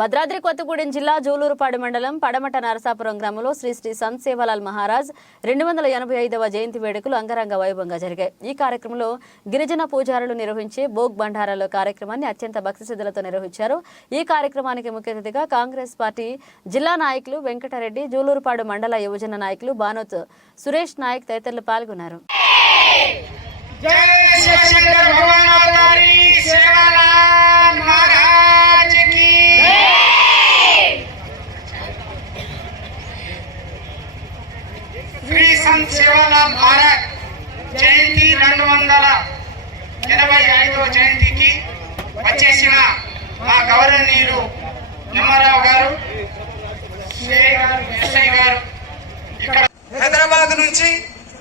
భద్రాద్రి కొత్తగూడెం జిల్లా జూలూరుపాడు మండలం పడమట నరసాపురం గ్రామంలో శ్రీ శ్రీ సంత్సేవాలాల్ మహారాజ్ రెండు వందల ఎనభై ఐదవ జయంతి వేడుకలు అంగరంగ వైభవంగా జరిగాయి. ఈ కార్యక్రమంలో గిరిజన పూజారులు నిర్వహించే భోగ్ బండారాలో కార్యక్రమాన్ని అత్యంత భక్తి నిర్వహించారు. ఈ కార్యక్రమానికి ముఖ్య అతిథిగా కాంగ్రెస్ పార్టీ జిల్లా నాయకులు వెంకటరెడ్డి జూలూరుపాడు మండల యువజన నాయకులు బానోత్ సురేష్ నాయక్ తదితరులు పాల్గొన్నారు. జై శ్రీ సంత్ సేవాలాల్ భారత్ జయంతి రెండు వందల ఎనభై ఐదవ జయంతికి వచ్చేసిన మా గౌరవనీయులు నిమ్మరావు గారు గారు ఎస్ఐ గారు ఇక్కడ హైదరాబాద్ నుంచి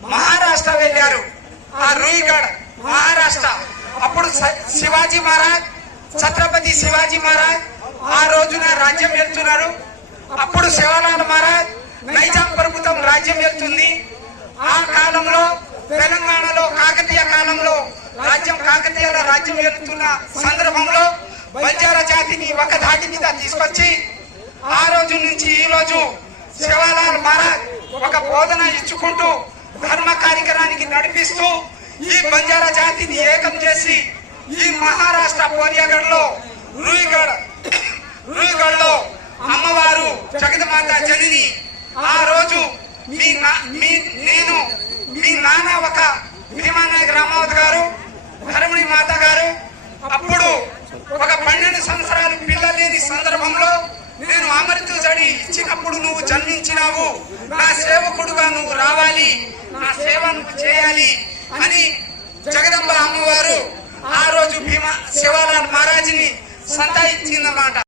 మహారాష్ట్ర వెళ్ళారు. ఆ రూయిగఢ్ మహారాష్ట్ర. అప్పుడు శివాజీ మహారాజ్ ఛత్రపతి శివాజీ మహారాజ్ ఆ రోజున రాజ్యం వెళ్తున్నారు అప్పుడు శివలాల్ మహారాజ్ రాజ్యం ఆ కాలంలో తెలంగాణలో కాకతీయ కాలంలో రాజ్యం కాకతీయుల రాజ్యం వెళ్తున్న సందర్భంలో బంజారా జాతిని ఒక ధాటి మీద తీసుకొచ్చి ఆ రోజు నుంచి ఈ రోజు శివలాల్ మహారాజ్ ఒక బోధన ఇచ్చుకుంటూ ధర్మ కార్యక్రమానికి నడిపిస్తూ ఈ బంజారా జాతిని ఏకం చేసి ఈ మహారాష్ట్ర పోలియాగఢ్లో రూయిగఢ్ రూయిగఢ్లో అమ్మవారు జగన్మాత జనని మీ నా- మీ నేను మీ నాన్న ఒక భీమానాయక రామావతి గారు ధర్మణి మాత గారు. అప్పుడు ఒక పన్నెండు సంవత్సరాలు పిల్ల లేని సందర్భంలో నేను అమృత జడి ఇచ్చినప్పుడు నువ్వు జన్మించినావు. నా సేవకుడుగా నువ్వు రావాలి. నా సేవ నువ్వు చేయాలి అని జగదంబ అమ్మవారు ఆ రోజు భీమా శివాలాల్ మహారాజుని సంతాయించిందన్నమాట